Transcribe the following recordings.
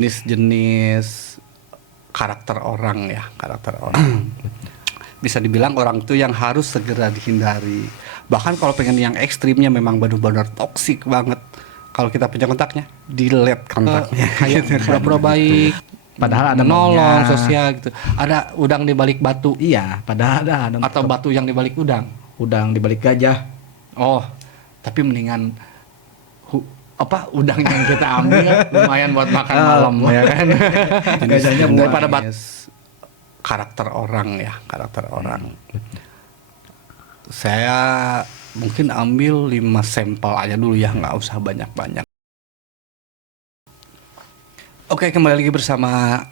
jenis-jenis karakter orang ya, karakter orang. Bisa dibilang orang tuh yang harus segera dihindari. Bahkan kalau pengen yang ekstrimnya memang benar-benar toksik banget. Kalau kita punya kontaknya, delete kontaknya. Kayak Gitu kan. pura-pura baik, padahal ada Menolong maunya. sosial gitu. Ada udang di balik batu Iya, padahal ada atau batu yang di balik udang. udang di balik gajah. Oh, tapi mendingan udang yang kita ambil lumayan buat makan malam ya kan. Gajahnya Daripada jenis karakter orang ya, karakter orang. Saya mungkin ambil 5 sampel aja dulu ya, nggak usah banyak-banyak. Oke, kembali lagi bersama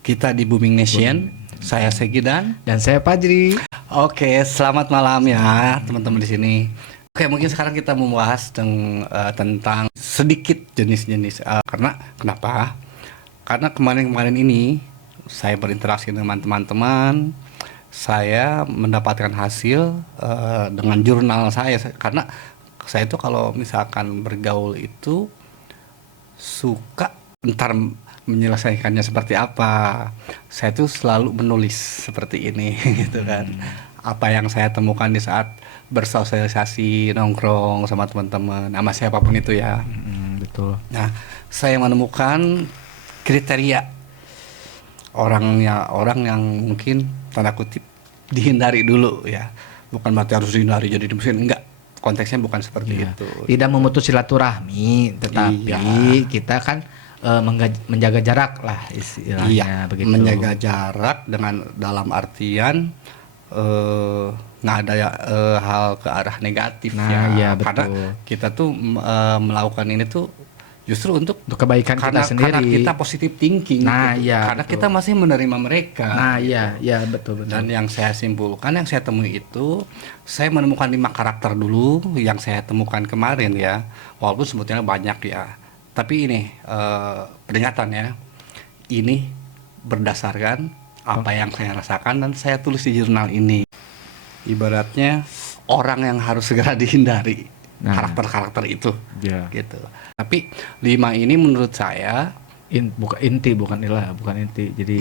kita di Booming Nation. Saya Segidan dan saya Fajri. Oke, selamat malam ya teman-teman di sini. Oke, mungkin sekarang kita membahas tentang sedikit jenis-jenis. Karena kenapa? Karena kemarin-kemarin ini saya berinteraksi dengan teman-teman, saya mendapatkan hasil dengan jurnal saya. Karena saya itu kalau misalkan bergaul itu suka ntar menyelesaikannya seperti apa. Saya tuh selalu menulis seperti ini gitu kan. Apa yang saya temukan di saat bersosialisasi, nongkrong sama teman-teman, sama siapapun itu ya. Betul. Nah, saya menemukan kriteria orang yang mungkin tanda kutip dihindari dulu ya. Bukan berarti harus dihindari jadi mesin, enggak. Konteksnya bukan seperti itu. Tidak memutus silaturahmi, tetapi kita kan menjaga jarak lah istilahnya begitu. Menjaga jarak dengan dalam artian nggak ada hal ke arah negatif ya. Karena kita tuh melakukan ini tuh justru untuk kebaikan kita sendiri. Karena kita positive thinking. Karena kita masih menerima mereka. Betul. Dan yang saya simpulkan, yang saya temui itu, saya menemukan 5 karakter dulu yang saya temukan kemarin ya. Walaupun sebetulnya banyak ya. Tapi ini peringatan ya. Ini berdasarkan apa yang saya rasakan dan saya tulis di jurnal ini. Ibaratnya orang yang harus segera dihindari. Karakter-karakter itu gitu. Tapi 5 ini menurut saya bukan inti. Jadi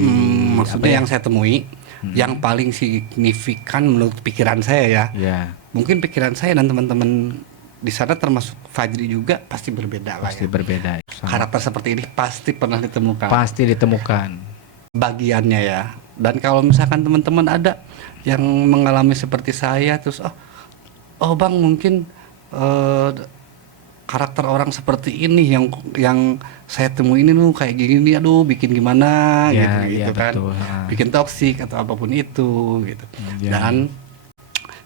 maksudnya yang saya temui yang paling signifikan menurut pikiran saya ya. Mungkin pikiran saya dan teman-teman di sana termasuk Fajri juga pasti berbeda lah. Pasti berbeda. Karakter seperti ini pasti pernah ditemukan. Pasti ditemukan. Bagiannya ya. Dan kalau misalkan teman-teman ada yang mengalami seperti saya terus Bang mungkin karakter orang seperti ini yang saya temui ini tuh kayak gini, aduh bikin gimana gitu kan. Betul. Bikin toksik atau apapun itu gitu. Dan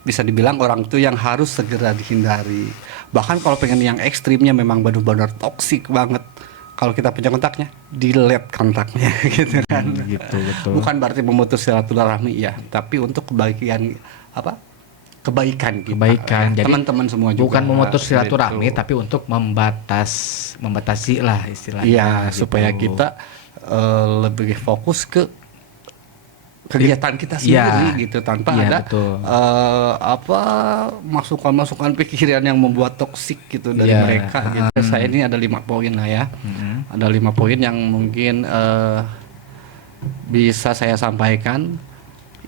bisa dibilang orang tuh yang harus segera dihindari. Bahkan kalau pengen yang ekstrimnya memang benar-benar toksik banget. Kalau kita punya kontaknya, delete kontaknya gitu kan. Betul. Bukan berarti memutus silaturahmi ya, tapi untuk kebaikan kita. Jadi teman-teman semua juga. Bukan memutus silaturahmi tapi untuk membatasi lah istilahnya. Iya, gitu. supaya kita lebih fokus ke kegiatan kita sendiri gitu tanpa ada masukan-masukan pikiran yang membuat toksik gitu dari mereka gitu. Saya ini ada 5 poin lah ya. Ada 5 poin yang mungkin bisa saya sampaikan.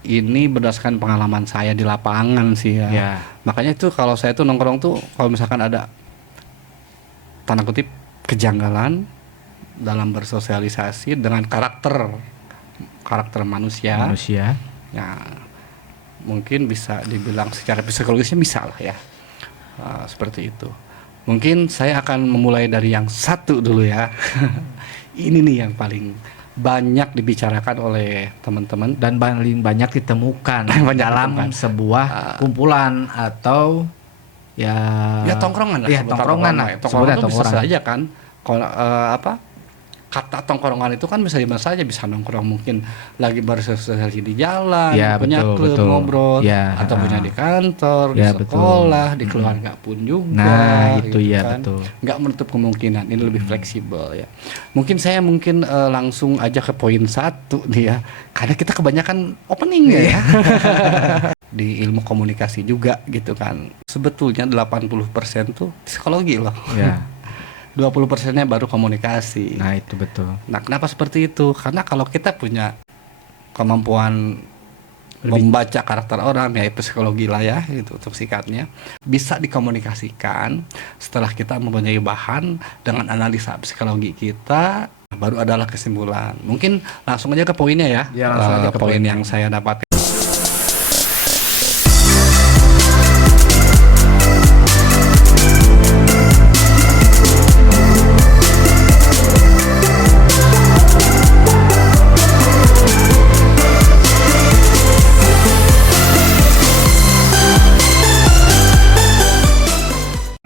Ini berdasarkan pengalaman saya di lapangan sih ya. Makanya itu kalau saya tuh nongkrong tuh kalau misalkan ada tanda kutip kejanggalan dalam bersosialisasi dengan karakter manusia ya, mungkin bisa dibilang secara psikologisnya bisa lah ya. Seperti itu. Mungkin saya akan memulai dari yang satu dulu ya. Ini nih yang paling banyak dibicarakan oleh teman-teman dan paling banyak ditemukan dalam sebuah kumpulan atau tongkrongan lah. Tongkrongan itu bisa saja kan. Kalau kata tongkrongan itu kan bisa di mana saja, bisa nongkrong mungkin lagi bersosialisasi di jalan, punya klub ngobrol, atau punya di kantor, di sekolah, di keluarga pun juga. Nah itu gitu kan. Betul. Nggak menutup kemungkinan, ini lebih fleksibel ya. Mungkin saya langsung aja ke poin 1 nih ya, karena kita kebanyakan opening ya. Di ilmu komunikasi juga gitu kan. Sebetulnya 80% tuh psikologi loh. 20%-nya baru komunikasi. Nah, itu betul. Nah, kenapa seperti itu? Karena kalau kita punya kemampuan membaca karakter orang, ya psikologi lah ya, itu untuk sikatnya, bisa dikomunikasikan. Setelah kita mempunyai bahan dengan analisa psikologi kita, baru adalah kesimpulan. Mungkin langsung aja ke poinnya ya. Ya, langsung aja ke poin poinnya. yang saya dapat.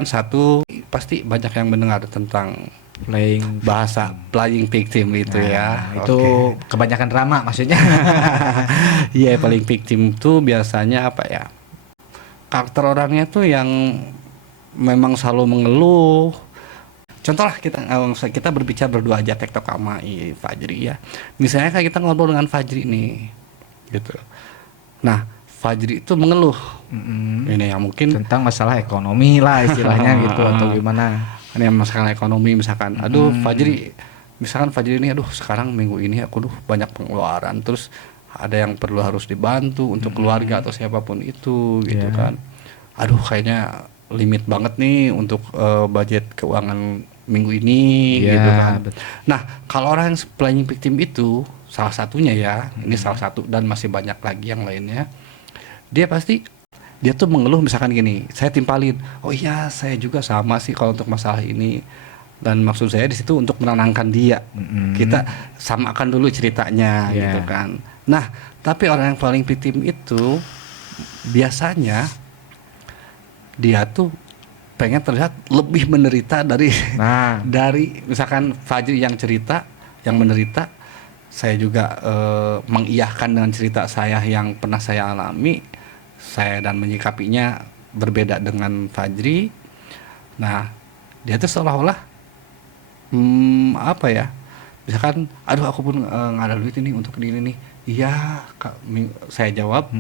Satu, pasti banyak yang mendengar tentang Playing bahasa playing victim itu ya. Itu Oke. kebanyakan drama maksudnya. Iya, playing victim itu biasanya apa ya? Karakter orangnya tuh yang memang selalu mengeluh. Contoh lah, kita berbicara berdua aja tektok sama Fajri ya. Misalnya kayak kita ngobrol dengan Fajri nih, gitu. Nah, Fajri itu mengeluh. Ini yang mungkin Tentang masalah ekonomi lah istilahnya gitu atau gimana. ini masalah ekonomi misalkan. Aduh, Fajri, misalkan Fajri ini, aduh sekarang minggu ini aku banyak pengeluaran, terus ada yang perlu harus dibantu untuk keluarga atau siapapun itu gitu kan. Aduh, kayaknya limit banget nih untuk budget keuangan minggu ini gitu kan. Betul. Nah, kalau orang yang playing victim itu salah satunya ya, ini salah satu dan masih banyak lagi yang lainnya. Dia tuh mengeluh misalkan gini, saya timpalin, oh iya saya juga sama sih kalau untuk masalah ini, dan maksud saya di situ untuk menenangkan dia. Kita samakan dulu ceritanya gitu kan. Nah, tapi orang yang paling victim itu biasanya dia tuh pengen terlihat lebih menderita dari dari misalkan Fajri yang cerita, yang menderita, saya juga mengiyahkan dengan cerita saya yang pernah saya alami. Saya dan menyikapinya berbeda dengan Fajri. Nah, dia tuh seolah-olah apa ya? Misalkan, aduh aku pun nggak ada duit ini untuk ini nih. Iya, saya jawab,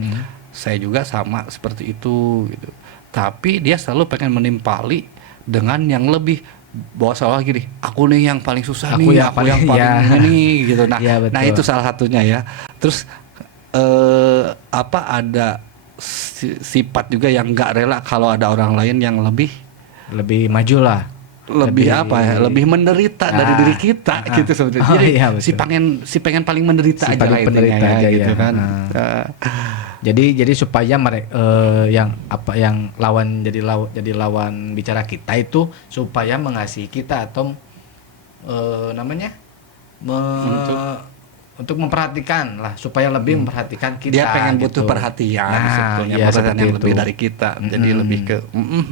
saya juga sama seperti itu gitu. Tapi dia selalu pengen menimpali dengan yang lebih, bahwa seolah gini, aku nih yang paling susah Aku nih, yang aku yang paling- paling ini gitu. Nah, Ya, betul. nah itu salah satunya ya. Terus ada sifat juga yang nggak rela kalau ada orang lain yang lebih maju lah. lebih menderita dari diri kita gitu sebenarnya. Oh, Jadi iya, betul. si pengen paling menderita Si aja paling intinya penderita ya, aja, gitu ya. kan. Jadi supaya mereka yang lawan jadi lawan bicara kita itu supaya mengasihi kita atau namanya untuk memperhatikan lah, supaya lebih memperhatikan kita. Dia pengen butuh gitu. perhatian Nah, sebetulnya, iya, perhatian seperti yang itu. lebih dari kita. Jadi lebih ke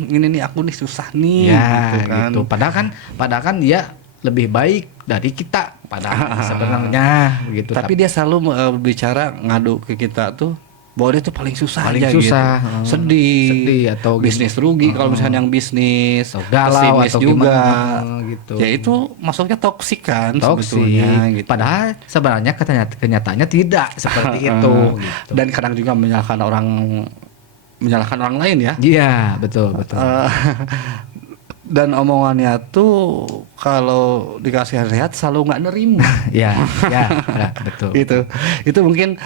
ini nih aku nih susah nih Ya gitu kan. gitu. Padahal kan dia lebih baik dari kita padahal sebenarnya gitu. Tapi dia selalu bicara ngadu ke kita tuh bahwa dia tuh paling susah Paling aja susah, gitu. Sedih atau bisnis rugi kalau misalnya yang bisnis, atau galau pesimis atau juga gimana, gitu. Ya itu masuknya toksik kan toksik. sebetulnya gitu. Padahal sebenarnya kenyataannya tidak seperti itu gitu. Dan kadang juga menyalahkan orang lain ya. Iya, betul. Dan omongannya tuh kalau dikasih nasihat selalu nggak nerima. ya, betul. Itu mungkin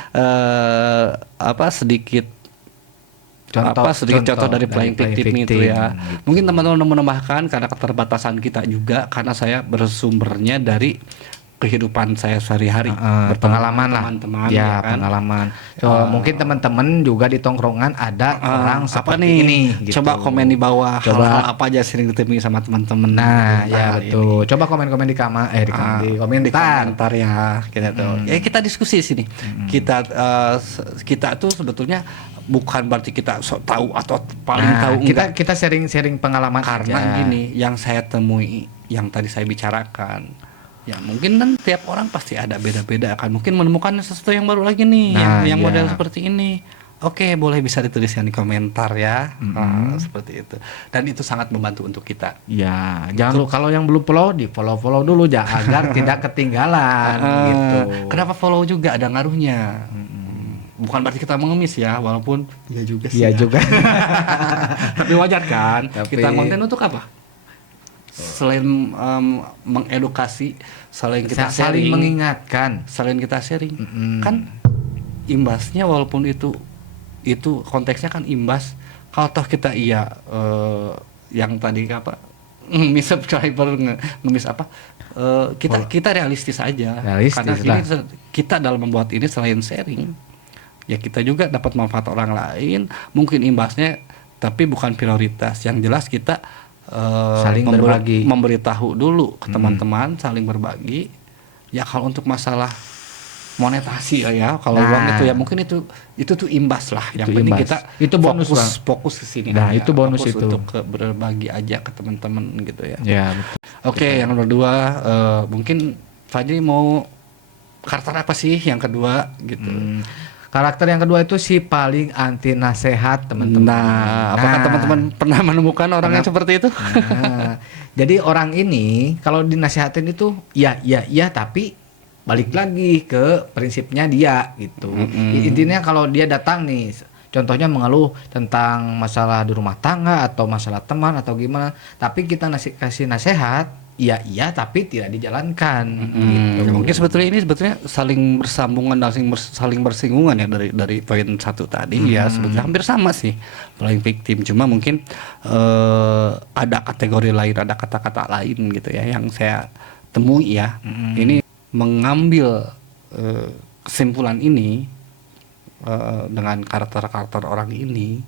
sedikit contoh dari playing victim itu ya. gitu. Mungkin teman-teman menambahkan karena keterbatasan kita juga, karena saya bersumbernya dari kehidupan saya sehari-hari, pengalaman lah, teman-teman ya kan. pengalaman. Mungkin teman-teman juga di tongkrongan ada orang apa seperti nih? ini. Gitu. Coba komen di bawah Coba. hal-hal apa aja sering ditemui sama teman-teman. Nah, Gitu. ya Nah, betul. Coba komen-komen di di komentar ya kita tuh. Ya kita diskusi sini. Kita tuh sebetulnya bukan berarti kita sok tahu atau paling tahu, enggak. kita sharing pengalaman Karena aja. gini, yang saya temui, yang tadi saya bicarakan, ya mungkin kan tiap orang pasti ada beda-beda kan, mungkin menemukan sesuatu yang baru lagi nih, Nah, yang iya. model seperti ini. Oke, boleh bisa dituliskan di komentar ya. Seperti itu. Dan itu sangat membantu untuk kita. Ya, jangan lupa kalau yang belum follow di follow dulu agar tidak ketinggalan gitu. Kenapa follow juga ada ngaruhnya? Bukan berarti kita mengemis ya, walaupun ya juga sih. Iya juga. Tapi wajar kan? Tapi- Kita konten untuk apa? selain mengedukasi, selain kita Saling sharing, mengingatkan. selain kita sharing, kan imbasnya walaupun itu konteksnya kan imbas. Kalau toh kita yang tadi apa subscriber ngemis apa, kita realistis aja. Realistis Karena lah. kita dalam membuat ini selain sharing, ya kita juga dapat manfaat orang lain, mungkin imbasnya, tapi bukan prioritas. Yang jelas kita Saling berbagi. memberitahu dulu ke teman-teman, saling berbagi. Ya kalau untuk masalah monetasi ya, kalau Nah. uang itu ya mungkin itu tuh imbas lah. Yang Itu penting imbas. kita Itu bonus, Bang. fokus ke sini. Nah, aja. itu bonus Fokus itu. untuk berbagi aja ke teman-teman gitu ya. Ya, betul. Oke, yang nomor 2 mungkin Fajri mau karakter apa sih yang kedua gitu. Karakter yang kedua itu si paling anti nasehat, teman-teman. Nah, apakah teman-teman pernah menemukan orang yang seperti itu? Nah, jadi orang ini kalau dinasehatin itu ya tapi balik lagi ke prinsipnya dia gitu. Intinya kalau dia datang nih, contohnya mengeluh tentang masalah di rumah tangga atau masalah teman atau gimana, tapi kita kasih nasehat, iya tapi tidak dijalankan gitu. Ya, mungkin ini sebetulnya saling bersambungan dan saling bersinggungan ya dari poin 1 tadi ya, sebetulnya hampir sama sih paling victim, cuma mungkin ada kategori lain, ada kata-kata lain gitu ya yang saya temui ya. Ini mengambil kesimpulan ini dengan karakter-karakter orang ini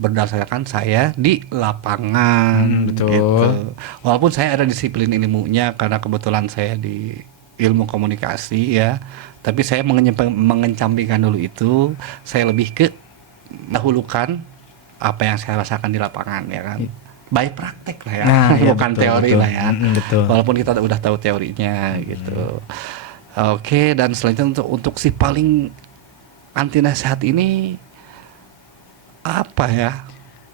berdasarkan saya di lapangan betul. gitu. Walaupun saya ada disiplin ilmunya karena kebetulan saya di ilmu komunikasi ya, tapi saya mengecampingkan dulu itu, saya lebih ke dahulukan apa yang saya rasakan di lapangan ya kan. By praktek lah ya, Nah, ya, bukan betul, teori betul. lah ya. Betul. Walaupun kita udah tahu teorinya gitu. Oke, dan selanjutnya untuk si paling anti nasihat ini apa ya?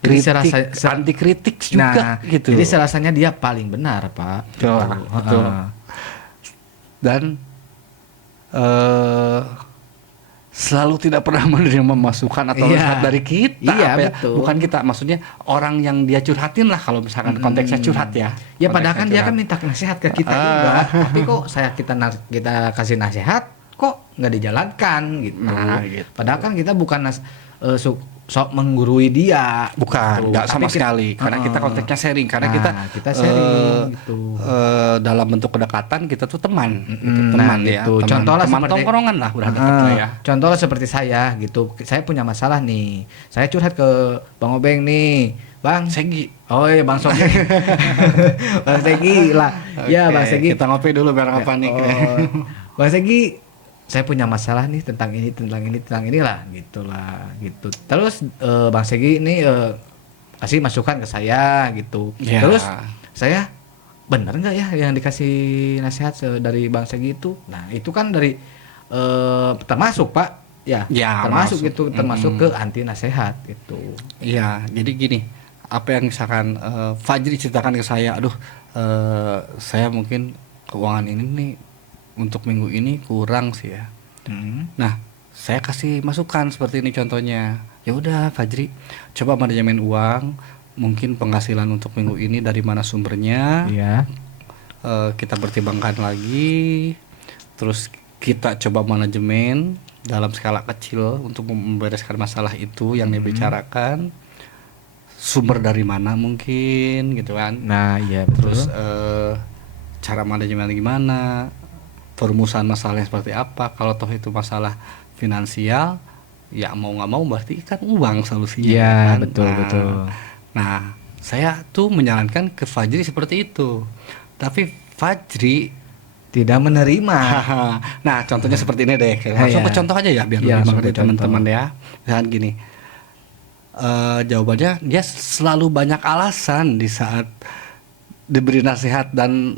Jadi Anti kritik juga gitu. Jadi serasanya dia paling benar, Pak. Betul. Dan selalu tidak pernah menerima masukan atau nasihat dari kita. Iya, apa ya? betul. Bukan kita, maksudnya orang yang dia curhatin lah, kalau misalkan konteksnya curhat ya. Ya padahal Konteksnya kan dia curhat. kan minta nasihat ke kita juga, tapi kok kita kasih nasihat kok nggak dijalankan gitu. Nah, gitu. Padahal kan kita bukan sok menggurui dia. Bukan, gitu. nggak sama Tapi sekali. Karena kita konteksnya sharing, karena kita sharing gitu. dalam bentuk kedekatan kita tuh teman, Nah, ya. gitu. Contohnya Teman seperti tongkrongan lah, udah deket lah ya. Contoh seperti saya gitu. Saya punya masalah nih. Saya curhat ke Bang Obeng nih. Bang Segi. Oh iya Bang Sogi. Bang Segi lah. Ya Bang Oke, Segi. kita ngopi dulu biar nggak panik. Bang Segi, saya punya masalah nih tentang inilah gitu. Terus Bang Segi ini kasih masukan ke saya gitu. Ya. Terus saya bener nggak ya yang dikasih nasihat dari Bang Segi itu? Nah itu kan dari termasuk Pak, ya termasuk masuk. gitu, termasuk ke anti nasihat gitu. Iya, jadi gini, apa yang misalkan Fajri ceritakan ke saya, aduh, saya mungkin keuangan ini nih untuk minggu ini kurang sih ya. Nah, saya kasih masukan seperti ini contohnya. Ya udah Fajri, coba manajemen uang, mungkin penghasilan untuk minggu ini dari mana sumbernya. Iya. Kita pertimbangkan lagi, terus kita coba manajemen dalam skala kecil untuk membereskan masalah itu yang dibicarakan. Sumber dari mana mungkin gitu kan. Nah, iya Terus betul. cara manajemen gimana, perumusan masalahnya seperti apa. Kalau toh itu masalah finansial, ya mau nggak mau berarti kan uang solusinya. Iya, kan? betul. Nah, saya tuh menyarankan ke Fajri seperti itu, tapi Fajri Tidak menerima. nah contohnya seperti ini deh, langsung ke contoh aja ya biar Iya, lebih langsung mengerti ke contoh. teman-teman ya. Misalkan gini, jawabannya dia selalu banyak alasan di saat diberi nasihat dan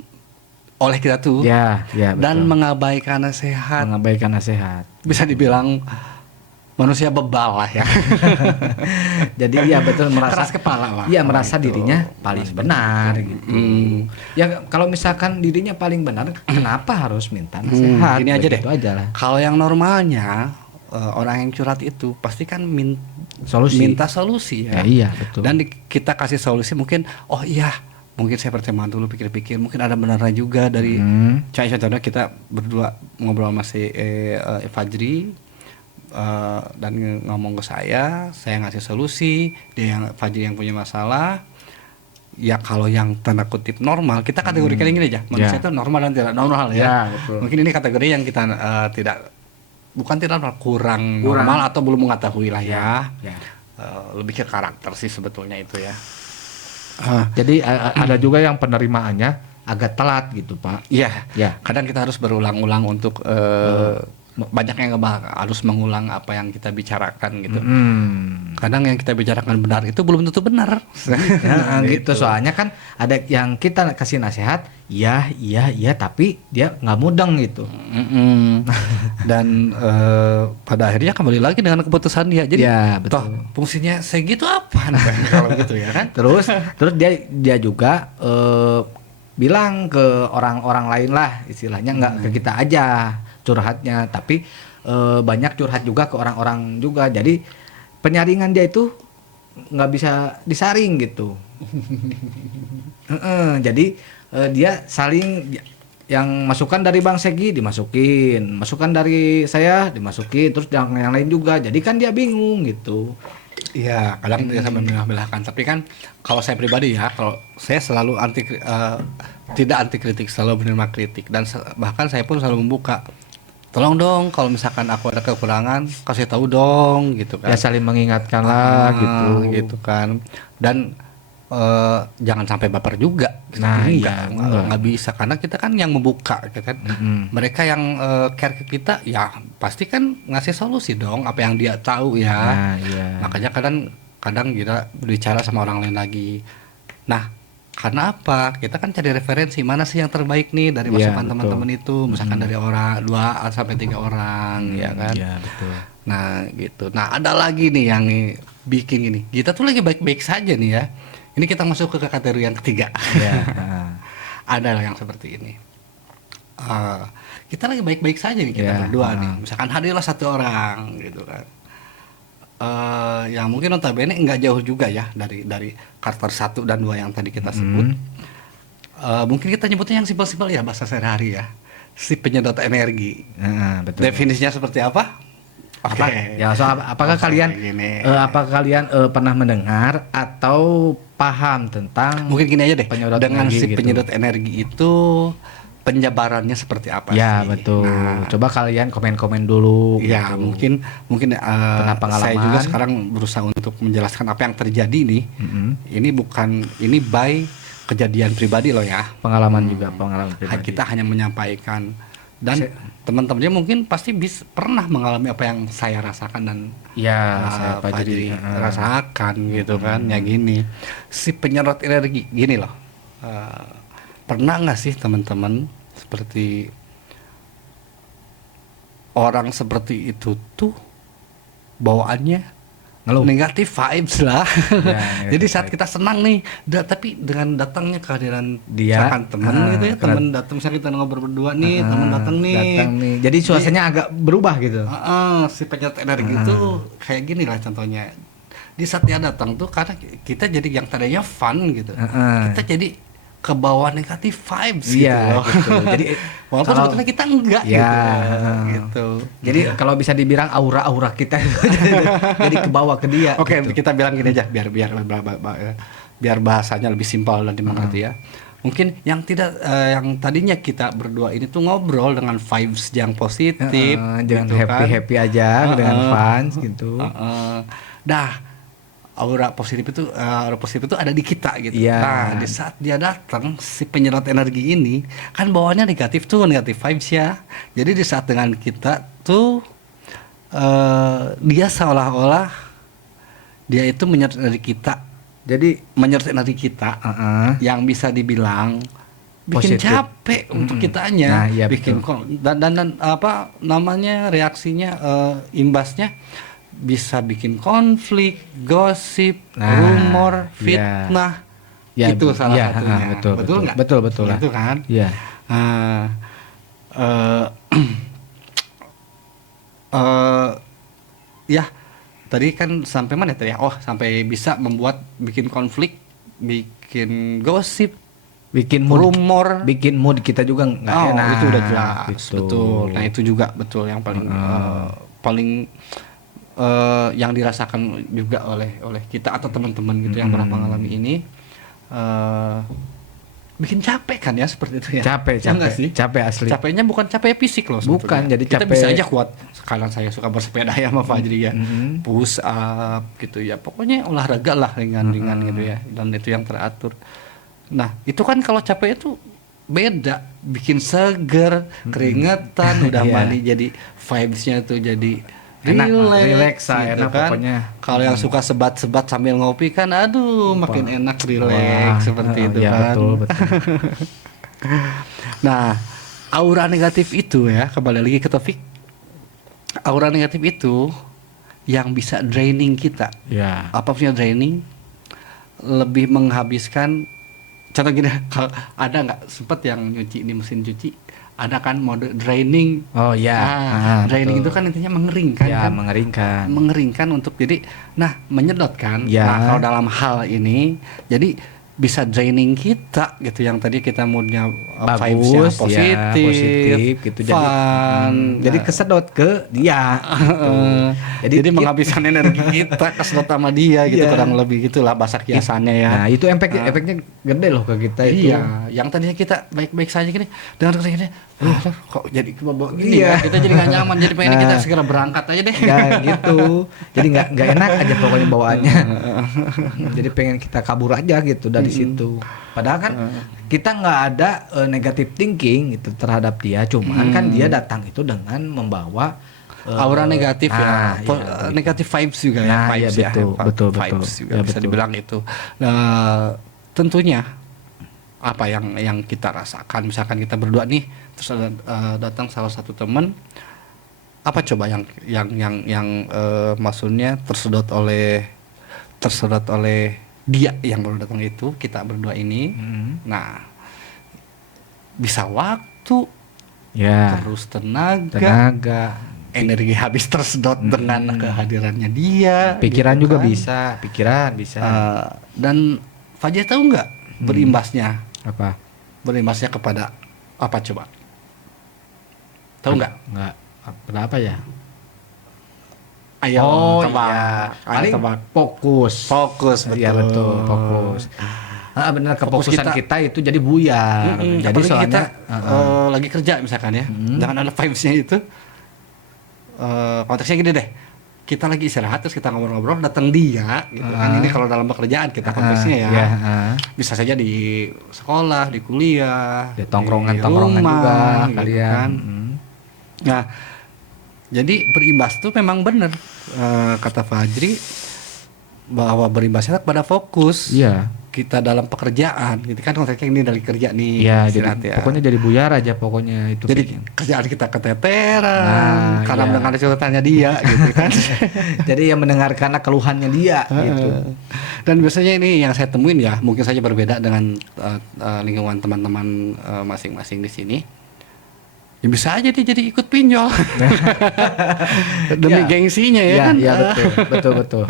oleh kita tuh, Ya, dan betul. mengabaikan nasihat. Mengabaikan nasihat. Bisa dibilang manusia bebal lah ya. Jadi ya betul merasa Keras kepala lah. Iya, merasa Gitu. dirinya paling benar gitu. Ya kalau misalkan dirinya paling benar, kenapa harus minta nasihat? Gini aja deh. Begitu aja lah. Kalau yang normalnya orang yang curhat itu pasti kan Solusi. minta solusi ya. Ya, iya, betul. Dan kita kasih solusi mungkin, oh iya mungkin saya pertimbangkan dulu, pikir-pikir mungkin ada benarnya juga dari contohnya kita berdua ngobrol sama si Fajri, dan ngomong ke saya ngasih solusi, dia yang Fajri yang punya masalah. Ya kalau yang tanda kutip normal, kita kategorikan yang gini aja, manusia itu normal dan tidak normal ya. Betul. Mungkin ini kategori yang kita bukan tidak normal, kurang normal atau belum mengetahui lah ya. Lebih ke karakter sih sebetulnya itu ya. Jadi ada juga yang penerimaannya agak telat gitu Pak. Iya. Ya. Kadang kita harus berulang-ulang untuk banyak yang harus mengulang apa yang kita bicarakan gitu. Kadang yang kita bicarakan benar itu belum tentu benar. Gitu. Soalnya kan ada yang kita kasih nasihat, iya tapi dia nggak mudeng gitu. Dan pada akhirnya kembali lagi dengan keputusan dia. Jadi betul. toh fungsinya segitu apa kalau gitu ya kan? Terus dia juga bilang ke orang-orang lain lah, istilahnya nggak ke kita aja curhatnya, tapi banyak curhat juga ke orang-orang juga. Jadi penyaringan dia itu nggak bisa disaring gitu. Jadi dia saling, yang masukan dari Bang Segi dimasukin, masukan dari saya dimasukin, terus yang lain juga. Jadi kan dia bingung gitu. Iya, kadang dia sampai belah-belahkan. Tapi kan kalau saya pribadi ya, kalau saya selalu tidak anti kritik, selalu menerima kritik, dan bahkan saya pun selalu membuka. Tolong dong, kalau misalkan aku ada kekurangan, kasih tahu dong, gitu kan. Ya saling mengingatkan lah gitu kan. Dan jangan sampai baper juga. Nah, nggak bisa, karena kita kan yang membuka, gitu kan. Mereka yang care ke kita, ya pasti kan ngasih solusi dong, apa yang dia tahu ya. Makanya kadang kita berbicara sama orang lain lagi. Nah, karena apa? Kita kan cari referensi mana sih yang terbaik nih dari masukan teman-teman itu, misalkan dari 2 sampai 3 orang, ya kan? Iya, betul. Nah, gitu. Nah, ada lagi nih yang bikin ini. Kita tuh lagi baik-baik saja nih ya. Ini kita masuk ke kategori yang ketiga. Ada yang seperti ini. Kita lagi baik-baik saja nih kita berdua nih. Misalkan hadirlah 1 orang gitu kan. Yang mungkin notabene nggak jauh juga ya dari karakter 1 dan 2 yang tadi kita sebut. Mungkin kita nyebutnya yang simpel-simpel ya, bahasa sehari-hari ya. Si penyedot energi. Betul. Definisinya seperti apa? Oke. Ya, apakah kalian pernah mendengar atau paham tentang mungkin gini aja deh, dengan si gitu. penyedot energi itu penjabarannya seperti apa sih? Ya, betul. Nah, coba kalian komen-komen dulu. Ya, gitu. mungkin saya juga sekarang berusaha untuk menjelaskan apa yang terjadi nih. Ini by kejadian pribadi loh ya. Pengalaman pribadi. Kita hanya menyampaikan, dan teman-temannya mungkin pasti pernah mengalami apa yang saya rasakan dan saya Fajri rasakan gitu kan. Ya gini, si penyedot energi gini loh. Pernah nggak sih teman-teman seperti orang seperti itu tuh bawaannya negatif vibes lah. Jadi saat kita senang nih, tapi dengan datangnya kehadiran misalkan teman gitu ya, teman datang, misalnya kita ngobrol berdua nih, teman datang nih. Jadi suasananya agak berubah gitu. Si penyedot energi itu kayak gini lah contohnya. Di saat dia datang tuh, karena kita jadi yang tadinya fun gitu, kita jadi ke bawah negatif vibes gitu loh. Gitu. Jadi walaupun sebetulnya kita enggak gitu. Jadi kalau bisa dibilang aura kita jadi ke bawah ke dia. Oke, gitu. kita bilang gini aja biar bahasanya lebih simpel dan dimengerti ya. Mungkin yang yang tadinya kita berdua ini tuh ngobrol dengan vibes yang positif, jangan gitu happy aja dengan fans gitu. Aura positif itu ada di kita gitu. Nah, di saat dia datang, si penyedot energi ini kan bawaannya negatif vibes ya. Jadi di saat dengan kita tuh dia seolah-olah dia itu menyedot energi kita. Jadi menyedot energi kita yang bisa dibilang bikin positif. Capek untuk kitanya, bikin dan apa namanya reaksinya, imbasnya bisa bikin konflik, gosip, rumor, fitnah. Itu salah satunya. Betul nggak? Betul lah. Itu kan? Iya. Ya, tadi kan sampai mana tadi ya? Oh, sampai bisa bikin konflik, bikin gosip, rumor. bikin mood kita juga nggak enak. Itu udah jelas, gitu. betul. Nah itu juga betul yang paling yang dirasakan juga oleh kita atau teman-teman gitu yang pernah mengalami ini, bikin capek kan ya seperti itu ya. Capek sih. Capek asli. Capeknya bukan capek fisik loh sebetulnya. Bukan, jadi kita capek. bisa aja kuat. Sekarang saya suka bersepeda ya sama Fajri ya, push up gitu ya. Pokoknya olahraga lah ringan-ringan gitu ya. Dan itu yang teratur. Nah itu kan kalau capek itu beda, bikin seger, keringetan, udah mandi jadi vibes-nya tuh jadi relax gitu enak kan. pokoknya. Kalau yang suka sebat-sebat sambil ngopi kan, aduh makin enak relax seperti itu ya, kan. Betul. Nah, aura negatif itu ya, kembali lagi ke topik. Aura negatif itu yang bisa draining kita. Ya. Apa maksudnya draining? Lebih menghabiskan. Contoh gini, kalau ada nggak sempet yang nyuci di mesin cuci? Ada kan mode draining. Oh ya. Draining betul. itu kan intinya mengeringkan Ya, kan. Mengeringkan untuk jadi menyedotan kan. Ya. Nah, kalau dalam hal ini jadi bisa draining kita gitu, yang tadi kita moodnya vibes-nya positif gitu, fun, jadi kesedot ke dia jadi menghabiskan energi kita kesedot sama dia gitu, kurang lebih gitulah bahasa kiasannya ya. Nah itu efeknya gede loh ke kita itu. Iya, yang tadinya kita baik-baik saja gini, dengan gini, kok jadi kebawa gini ya, kita jadi nggak nyaman, jadi pengen kita segera berangkat aja deh. Ya gitu, jadi nggak enak aja pokoknya bawaannya. Jadi pengen kita kabur aja gitu dari situ. Padahal kan kita nggak ada negative thinking gitu terhadap dia, cuman kan dia datang itu dengan membawa aura negatif ya, iya, negatif vibes juga ya, nah, vibes iya, betul, vibes juga ya, bisa betul. dibilang itu. Nah, tentunya apa yang kita rasakan, misalkan kita berdua nih, terus ada datang salah satu teman, apa coba yang maksudnya tersedot oleh dia yang baru datang itu, kita berdua ini. Nah, bisa waktu, ya, terus tenaga, energi habis tersedot dengan kehadirannya dia. Pikiran gitu juga kan. bisa. Dan Fajar tahu nggak berimbasnya? Apa? Berimbasnya kepada apa coba? Tahu nggak? Nggak. Kenapa ya? Ayo tebak. Iya. Ayo Paling tebak. Fokus, betul. Iya betul, Fokus. Benar, Fokus kefokusan kita itu jadi buyar. Jadi apalagi soalnya kita lagi kerja misalkan ya, dengan ada vibes-nya itu, konteksnya gini deh, kita lagi istirahat terus kita ngobrol-ngobrol, datang dia gitu kan. Ini kalau dalam pekerjaan kita konteksnya ya, bisa saja di sekolah, di kuliah, ya, tongkrongan di rumah, juga gitu kalian. kan. Nah, jadi berimbas tuh memang benar, kata Fajri, bahwa berimbasnya pada fokus. Iya. Kita dalam pekerjaan gitu kan, konteksnya ini dari kerja nih. Iya, jadi pokoknya jadi buyar aja pokoknya itu. Jadi kerjaan kita keteteran karena mendengar ceritanya dia gitu kan. Jadi yang mendengarkan keluhannya dia gitu. Dan biasanya ini yang saya temuin ya, mungkin saja berbeda dengan lingkungan teman-teman masing-masing di sini. Ya bisa aja dia jadi ikut pinjol demi gengsinya ya kan. Iya, betul.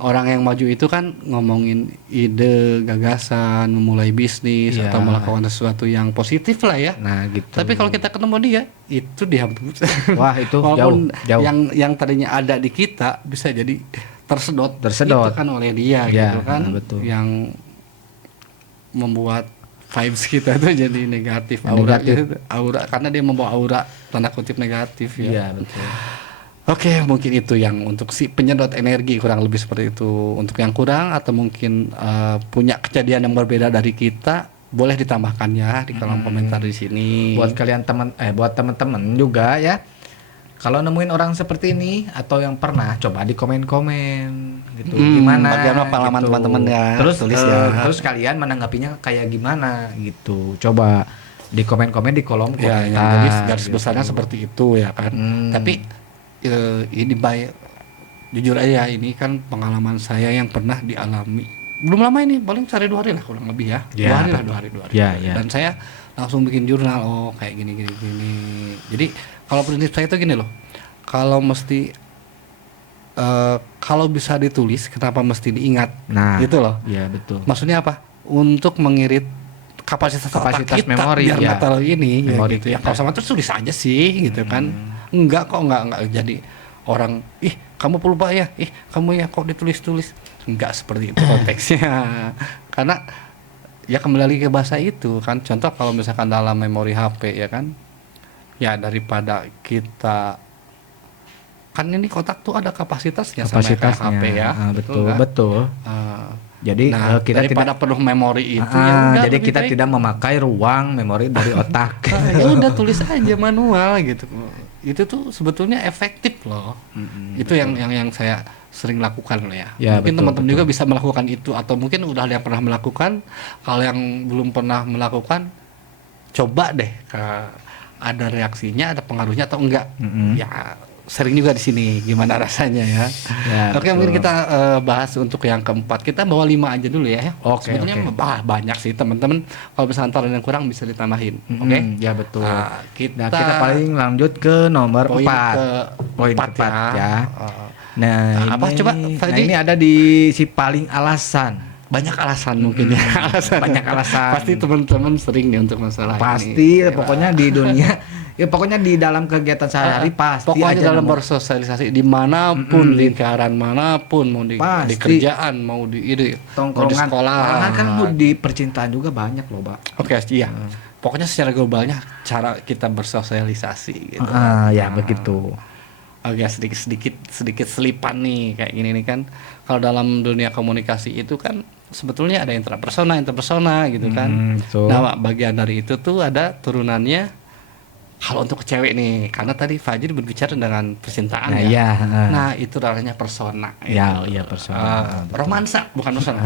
Orang yang maju itu kan ngomongin ide, gagasan, memulai bisnis atau melakukan sesuatu yang positif lah ya. Nah gitu. Tapi kalau kita ketemu dia, itu dihapus. Wah itu walaupun jauh. Yang tadinya ada di kita bisa jadi tersedot itu kan oleh dia ya, gitu kan. Betul. Yang membuat vibes kita tuh jadi negatif, aura karena dia membawa aura tanda kutip negatif ya. Iya betul. Oke, mungkin itu yang untuk si penyedot energi, kurang lebih seperti itu. Untuk yang kurang atau mungkin punya kejadian yang berbeda dari kita, boleh ditambahkan ya di kolom komentar di sini. Buat kalian buat teman-teman juga ya. Kalau nemuin orang seperti ini atau yang pernah, coba di komen-komen gitu. Gimana? Bagaimana pengalaman gitu. teman-teman ya? Terus tulis ya. Terus kalian menanggapinya kayak gimana gitu. Coba di komen-komen di kolom komentar. Ya, jadi garis besarnya seperti itu ya kan. Tapi ini jujur aja, ini kan pengalaman saya yang pernah dialami. Belum lama ini, paling sehari 2 hari lah kurang lebih ya. 2 hari. Ya. Dan saya langsung bikin jurnal, kayak gini. Jadi kalau prinsip saya itu gini loh, kalau mesti kalau bisa ditulis, kenapa mesti diingat? Nah, gitu loh. Iya betul. Maksudnya apa? untuk mengirit kapasitas otak kita memori, biar nggak terlalu ini memori ya gitu ya. Kalau sama terus tulis aja sih gitu kan. Enggak kok, enggak jadi orang kamu pelupa ya, kamu ya kok ditulis-tulis. Enggak seperti itu konteksnya. Karena ya kembali lagi ke bahasa itu kan. Contoh kalau misalkan dalam memori HP ya kan, ya daripada kita kan ini kotak tuh ada kapasitasnya sama kayak HP ya. Betul kan? betul. Jadi kita daripada tidak penuh memori itu ya udah, jadi kita baik. tidak memakai ruang memori dari otak. Ya udah tulis aja manual gitu. Itu tuh sebetulnya efektif loh. Itu yang saya sering lakukan loh ya. Mungkin teman-teman juga bisa melakukan itu, atau mungkin udah ada yang pernah melakukan. Kalau yang belum pernah melakukan, coba deh ada reaksinya, ada pengaruhnya atau enggak. Ya sering juga di sini gimana rasanya ya. Oke, mungkin kita bahas untuk yang keempat. Kita bawa 5 aja dulu ya. Sebetulnya banyak sih teman-teman. Kalau misalnya antara yang kurang bisa ditambahin. Oke? Ya betul. Kita paling lanjut ke nomor 4. Poin 4 ya. Nah, apa coba ini ada di si paling alasan. Banyak alasan mungkin ya. Banyak alasan. Pasti teman-teman sering nih untuk masalah pasti ini. Pokoknya di dunia ya pokoknya di dalam kegiatan sehari-hari pasti pokoknya aja dalam bersosialisasi dimanapun, lingkaran manapun, mau di kerjaan, mau di tongkrongan, mau di sekolah, kan mau di percintaan juga banyak loh, Pak. Oke, iya. Pokoknya secara globalnya cara kita bersosialisasi gitu. Ya begitu. Oke, sedikit selipan nih kayak gini nih kan. Kalau dalam dunia komunikasi itu kan sebetulnya ada interpersona gitu kan. Nah, bagian dari itu tuh ada turunannya. Kalau untuk cewek nih, karena tadi Fajri berbicara dengan percintaan Nah, itu namanya persona. Iya, persona. Romansa, bukan persona.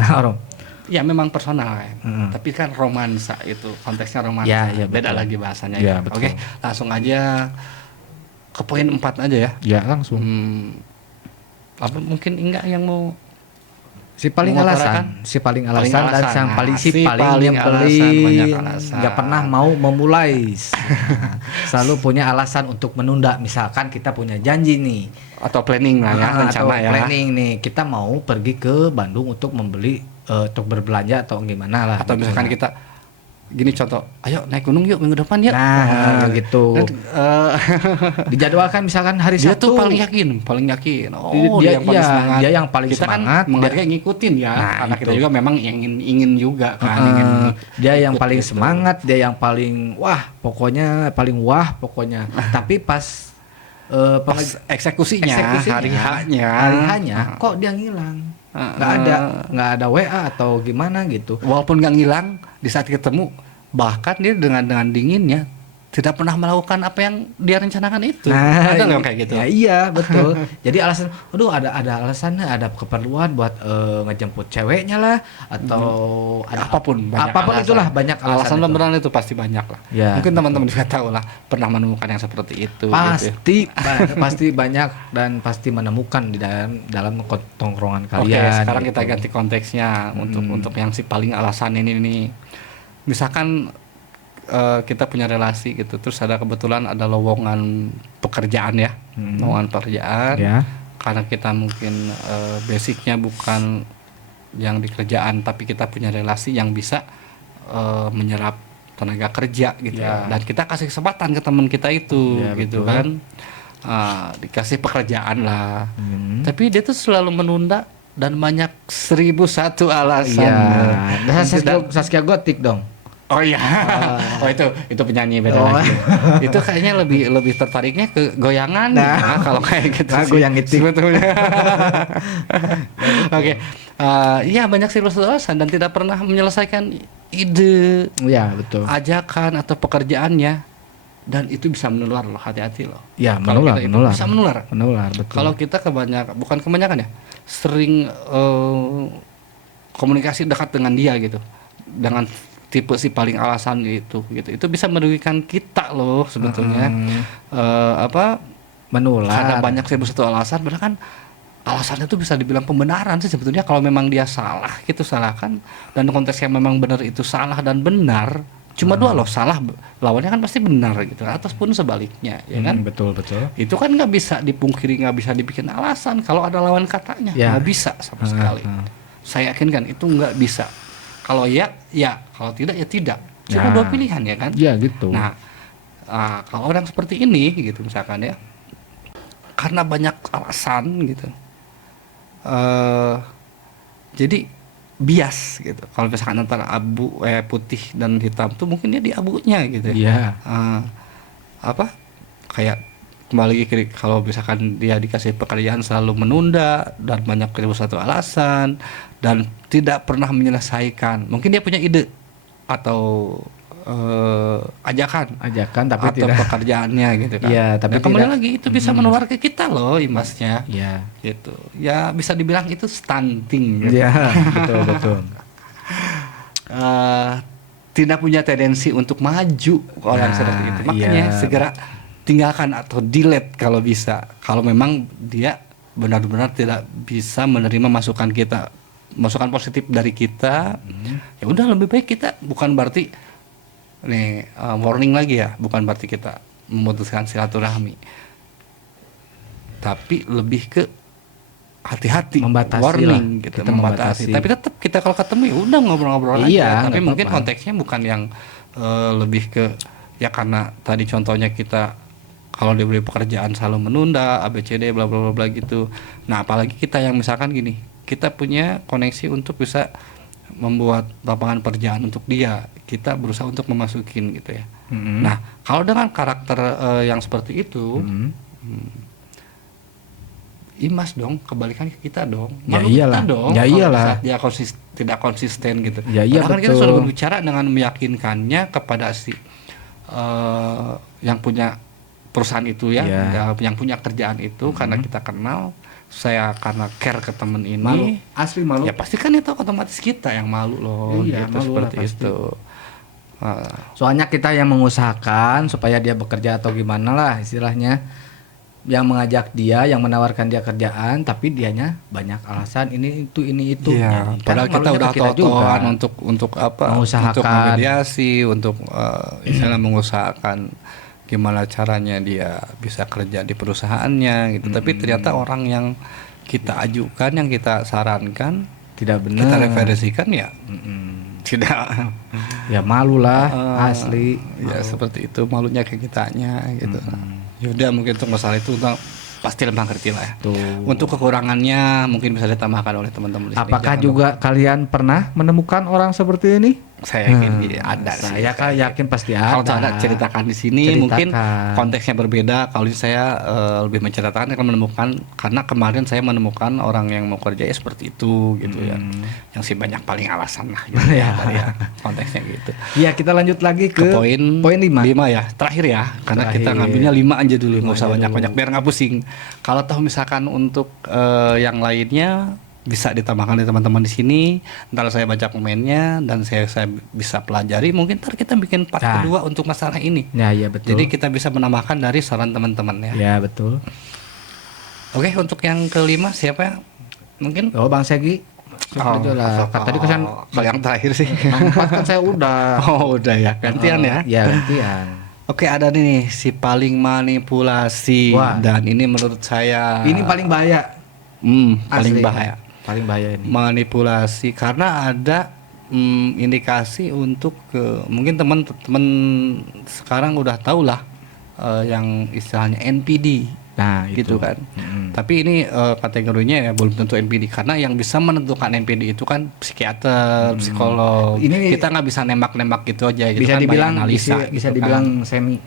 Ya memang personal ya. Tapi kan romansa itu konteksnya romansa. Ya, beda lagi bahasanya. Ya, Oke, langsung aja ke poin 4 aja ya. Ya, langsung. Apa mungkin enggak yang mau si paling alasan dan yang paling nyebelin, nggak pernah mau memulai, selalu punya alasan untuk menunda. Misalkan kita punya janji nih atau planning lah ya, rencana ya, planning nih kita mau pergi ke Bandung untuk membeli untuk berbelanja atau gimana lah, atau misalkan kita gini contoh, ayo naik gunung yuk minggu depan ya. Gitu. Dan, dijadwalkan misalkan hari dia Sabtu. Tuh paling yakin. Dia yang paling semangat. Dia yang paling kita semangat. Kan menghargai ngikutin ya. Karena kita juga memang ingin juga kan. Dia yang paling gitu. Semangat, dia yang paling pokoknya. Tapi pas eksekusinya hari H-nya kok dia ngilang. Nggak ada WA atau gimana gitu. Walaupun nggak ngilang, di saat ketemu bahkan dia dengan dinginnya tidak pernah melakukan apa yang dia rencanakan itu. Ada nggak kayak gitu? Ya, iya betul. Jadi alasan, ada alasannya, ada keperluan buat ngejemput ceweknya lah, atau ada apapun alasan. Itulah banyak alasan pembenaran itu pasti banyak lah. Ya, mungkin teman-teman juga tahu lah, pernah menemukan yang seperti itu. Pasti gitu. Pasti banyak dan pasti menemukan di dalam tongkrongan kalian. Oke, sekarang kita ganti konteksnya untuk yang si paling alasan ini nih. Misalkan kita punya relasi gitu, terus ada kebetulan ada lowongan pekerjaan ya, lowongan pekerjaan karena kita mungkin basicnya bukan yang di kerjaan, tapi kita punya relasi yang bisa menyerap tenaga kerja gitu dan kita kasih kesempatan ke teman kita itu gitu betul. Kan dikasih pekerjaan lah, tapi dia tuh selalu menunda dan banyak 1001 alasan. Saskia Gotik dong. Oh iya, itu penyanyi beda lagi. Itu kayaknya lebih tertariknya ke goyangan. Kalau kayak gitu. Goyang itu sebetulnya. Oke, iya banyak sih alasan dan tidak pernah menyelesaikan ide, betul. ajakan atau pekerjaannya, dan itu bisa menular loh, hati-hati loh. Ya, menular. Bisa menular. Betul. Kalau kita bukan kebanyakan ya, sering komunikasi dekat dengan dia gitu, dengan tipe si paling alasan gitu itu bisa merugikan kita loh sebetulnya. Menular karena banyak 1001 alasan, padahal kan alasannya itu bisa dibilang pembenaran sih sebetulnya. Kalau memang dia salah gitu salahkan, dan konteksnya memang benar itu salah dan benar, cuma dua loh, salah lawannya kan pasti benar gitu, ataupun sebaliknya ya kan. Betul itu kan nggak bisa dipungkiri, nggak bisa dibikin alasan kalau ada lawan katanya, nggak bisa sama sekali. Saya yakin kan itu nggak bisa. kalau ya, kalau tidak ya tidak. Cuma Ya. 2 pilihan ya kan. Ya gitu. Nah, kalau orang seperti ini gitu misalkan ya, karena banyak alasan gitu, jadi bias gitu. Kalau misalkan antara putih dan hitam tuh mungkin dia di abunya gitu. Iya. Apa kayak kembali lagi kalau misalkan dia dikasih pekerjaan selalu menunda dan banyak satu alasan dan tidak pernah menyelesaikan, mungkin dia punya ide atau ajakan Tapi atau tidak. pekerjaannya gitu kan. Iya, tapi Dan kembali tidak. lagi itu bisa menular ke kita loh imbasnya Iya. gitu ya, bisa dibilang itu stunting gitu. Iya, betul. Tidak punya tendensi untuk maju orang Nah, seperti itu, makanya iya. segera tinggalkan atau delete kalau bisa, kalau memang dia benar-benar tidak bisa menerima masukan positif dari kita. Ya udah, lebih baik kita, bukan berarti nih warning lagi ya, bukan berarti kita memutuskan silaturahmi, tapi lebih ke hati-hati, Membatasi warning lah. gitu, Kita membatasi. Tapi tetap kita kalau ketemu ya udah ngobrol-ngobrol Iya, aja, tapi nggak mungkin apa-apa. konteksnya bukan yang lebih ke ya, karena tadi contohnya kita kalau diberi pekerjaan selalu menunda ABCD bla bla bla bla gitu. Nah, apalagi kita yang misalkan gini, kita punya koneksi untuk bisa membuat lapangan pekerjaan untuk dia, kita berusaha untuk memasukin gitu ya. Nah, kalau dengan karakter yang seperti itu, imas dong, kebalikan ke kita dong, Ya malu iyalah. kita dong. Ya kalau iyalah. saat dia tidak konsisten gitu. Ya iya, Padahal kan kita betul. sudah berbicara dengan meyakinkannya kepada si yang punya perusahaan itu ya, Iya. yang punya kerjaan itu, karena kita kenal, saya karena care ke temen ini, Malu, asli malu. ya pasti kan itu otomatis kita yang malu loh, Iya, gitu, malu seperti lah pasti. itu. Soalnya kita yang mengusahakan supaya dia bekerja atau gimana lah istilahnya, yang mengajak dia, yang menawarkan dia kerjaan, tapi dianya banyak alasan ini itu. Iya, Jadi, padahal kan kita malunya udah ke kita juga. totoan untuk apa? Mengusahakan. Untuk memediasi, untuk misalnya mengusahakan gimana caranya dia bisa kerja di perusahaannya gitu. Tapi ternyata orang yang kita ajukan, yang kita sarankan, Tidak benar. kita referensikan ya tidak. Ya malu lah, asli. Ya seperti itu, malunya ke kitanya gitu. Yaudah, mungkin untuk masalah itu pasti lemah ngerti lah ya. Tuh. Untuk kekurangannya mungkin bisa ditambahkan oleh teman-teman di sini. Apakah Jangan juga kalian pernah menemukan orang seperti ini? saya yakin ada sih. Saya kan yakin pasti ada. Kalau ada, ceritakan di sini. Ceritakan. Mungkin konteksnya berbeda. Kalau ini saya lebih menceritakan akan menemukan, karena kemarin saya menemukan orang yang mau kerja ya seperti itu gitu ya, yang si banyak paling alasan lah gitu ya, tadi ya, konteksnya gitu. Iya, kita lanjut lagi ke Poin 5. 5 ya, terakhir ya, karena kita Terakhir. ngambilnya 5 aja dulu, nggak usah aja banyak-banyak dulu. biar nggak pusing. Kalau tahu misalkan untuk yang lainnya bisa ditambahkan di teman-teman di sini. Ntar saya baca komennya dan saya bisa pelajari. Mungkin ntar kita bikin part Nah. kedua untuk masalah ini. Ya, iya betul. Jadi kita bisa menambahkan dari saran teman-teman ya. Ya, betul. Oke, untuk yang kelima siapa ya? Mungkin Oh, Bang Segi. Aja lah. Kan tadi kesan kalau yang terakhir sih. empat kan saya udah. Oh, udah ya. Gantian ya. Ya, gantian. Oke, ada nih si paling manipulasi. Wah. Dan ini menurut saya Ini paling bahaya. paling Asli. bahaya. Paling bahaya ini. Manipulasi karena ada indikasi untuk mungkin teman-teman sekarang udah tahu lah yang istilahnya NPD. Nah, Gitu itu. kan. Tapi ini kategorinya ya belum tentu NPD, karena yang bisa menentukan NPD itu kan psikiater, psikolog. Ini kita nggak bisa nembak-nembak gitu aja gitu Bisa kan, dibilang banyak analisa bisa gitu dibilang kan. semi.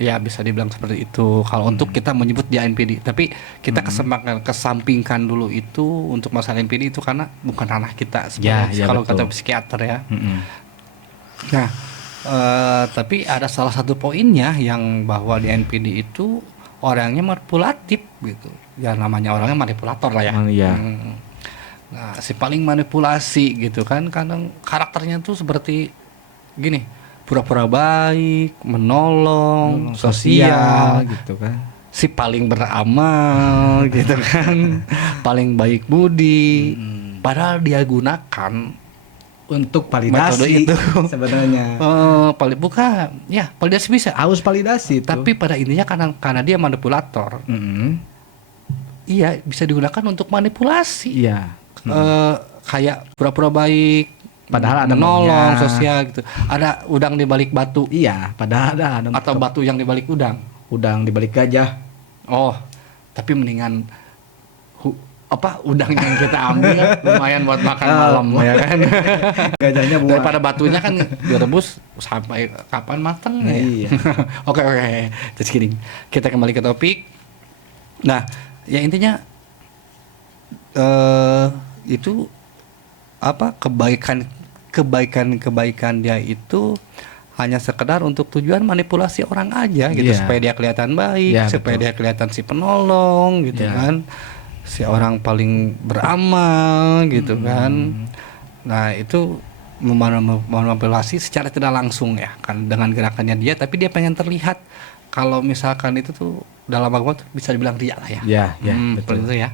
Ya bisa dibilang seperti itu kalau untuk kita menyebut dia NPD, tapi kita kesampingkan dulu itu untuk masalah NPD itu karena bukan ranah kita sebagai Ya, kalau betul. kata psikiater ya. Nah, tapi ada salah satu poinnya yang bahwa di NPD itu orangnya manipulatif gitu. Ya namanya orangnya manipulator lah ya. Iya. Nah, si paling manipulasi gitu kan, kadang karakternya tuh seperti gini. Pura-pura baik, menolong, sosial, gitu kan. si paling beramal gitu kan, paling baik budi, padahal dia gunakan Untuk metode validasi itu. sebenarnya. Bukan, ya validasi bisa, Haus validasi itu. tapi pada intinya karena dia manipulator, iya bisa digunakan untuk manipulasi. Iya. kayak pura-pura baik, Padahal ada menolong maunya. sosial gitu. Ada udang di balik batu Iya, padahal ada atau batu yang di balik udang. udang di balik gajah. Oh, tapi mendingan udang yang kita ambil lumayan buat makan malam ya kan. Gajahnya buah. Daripada batunya kan direbus sampai kapan matangnya ya. Iya. Oke, just kidding. Kita kembali ke topik. Nah, ya intinya itu apa kebaikan dia itu hanya sekedar untuk tujuan manipulasi orang aja gitu, Iya. supaya dia kelihatan baik, Iya, supaya betul. dia kelihatan si penolong gitu Iya. kan, si orang paling beramal gitu kan. Nah itu memanipulasi secara tidak langsung ya kan, dengan gerakannya dia, tapi dia pengen terlihat kalau misalkan itu tuh dalam agama tuh bisa dibilang riya lah ya. Ya, Seperti betul. itu ya.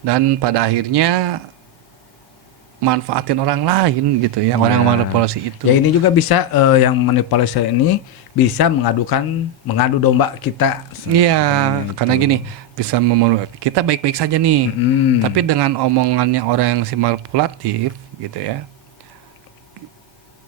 Dan pada akhirnya manfaatin orang lain gitu ya, orang manipulasi itu. Ya ini juga bisa yang manipulasi ini bisa mengadu domba kita. Iya, karena gini, bisa kita baik-baik saja nih, tapi dengan omongannya orang yang si manipulatif gitu ya.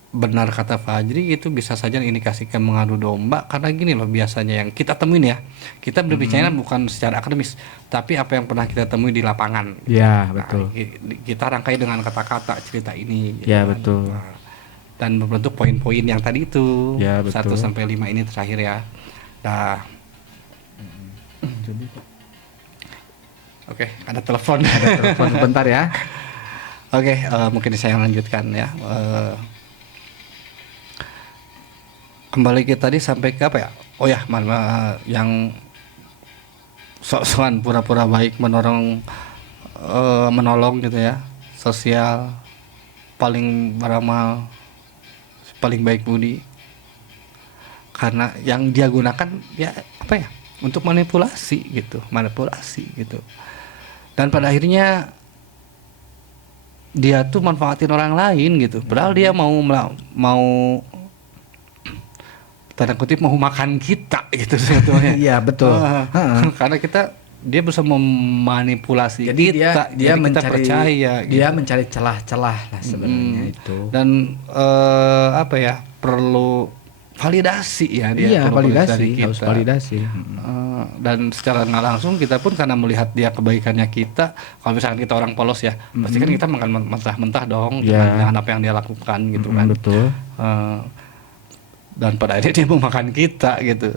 Benar kata Fajri, itu bisa saja indikasikan mengadu domba, karena gini loh biasanya yang kita temuin ya. Kita berbicara bukan secara akademis, tapi apa yang pernah kita temui di lapangan. Ya, Nah, betul. kita rangkai dengan kata-kata cerita ini. gitu Ya, kan. betul. Nah, dan berbentuk poin-poin yang tadi itu, Ya, betul. 1-5 ini terakhir ya. Nah, oke, ada telepon. Telepon sebentar ya. Oke, mungkin saya lanjutkan ya. Kembali kita tadi sampai ke apa ya? Oh ya, yang sok-sokan pura-pura baik menolong gitu ya, sosial, paling beramal, paling baik budi. Karena yang dia gunakan ya apa ya? Untuk manipulasi gitu. Dan pada akhirnya dia tuh manfaatin orang lain gitu. Padahal dia mau tanda kutip mau makan kita gitu sebetulnya. Iya, betul. Karena dia bisa memanipulasi Jadi kita, dia jadi kita mencari percaya dia gitu. mencari celah-celah lah sebenarnya itu. Dan apa ya, perlu validasi ya dia. Iya, perlu validasi, dari harus kita. validasi. Dan secara nggak langsung kita pun karena melihat dia kebaikannya kita, kalau misalkan kita orang polos ya, pasti kan kita makan mentah-mentah dong Iya. dengan apa yang dia lakukan gitu kan. Betul. Dan pada akhirnya dia mau makan kita gitu.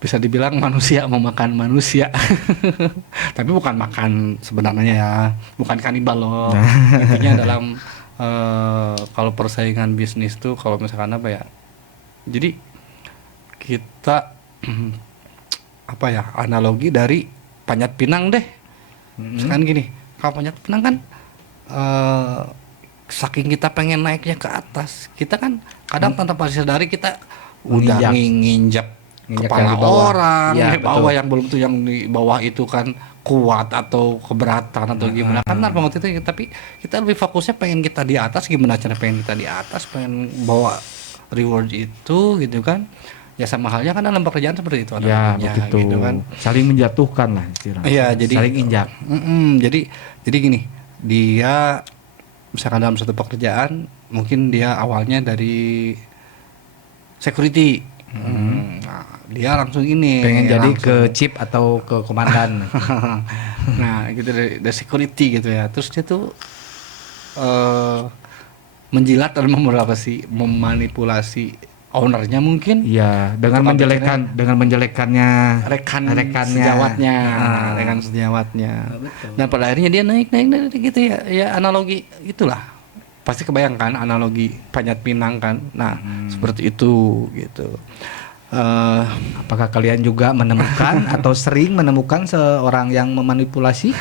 Bisa dibilang manusia memakan manusia. Tapi bukan makan sebenarnya ya, bukan kanibal loh. Intinya dalam kalau persaingan bisnis tuh, kalau misalkan apa ya, jadi kita apa ya, analogi dari panjat pinang deh. Misalkan gini, kalau panjat pinang kan saking kita pengen naiknya ke atas, kita kan kadang tanpa disadari kita udah nginjak Nginjak kepala yang di bawah. orang Ya, di bawah betul. yang belum tuh, yang di bawah itu kan kuat atau keberatan atau gimana kan waktu itu, tapi kita lebih fokusnya pengen kita di atas, gimana cara pengen kita di atas, pengen bawa reward itu gitu kan. Ya sama halnya kan dalam pekerjaan seperti itu Ya, analoginya, begitu. gitu kan. Saling menjatuhkan lah istilahnya. Iya, jadi saling injak. jadi gini, dia misalkan dalam satu pekerjaan mungkin dia awalnya dari security, nah, dia langsung ini Pengen jadi langsung- ke chief atau ke komandan. nah gitu, dari security gitu ya, terus dia tuh menjilat dan memanipulasi ownernya mungkin, Iya, dengan Untuk menjelekannya rekannya rekan sejawatnya. Dan pada akhirnya dia naik gitu ya analogi itulah, pasti kebayangkan analogi panjat pinang kan. Nah seperti itu gitu. Apakah kalian juga menemukan atau sering menemukan seorang yang memanipulasi?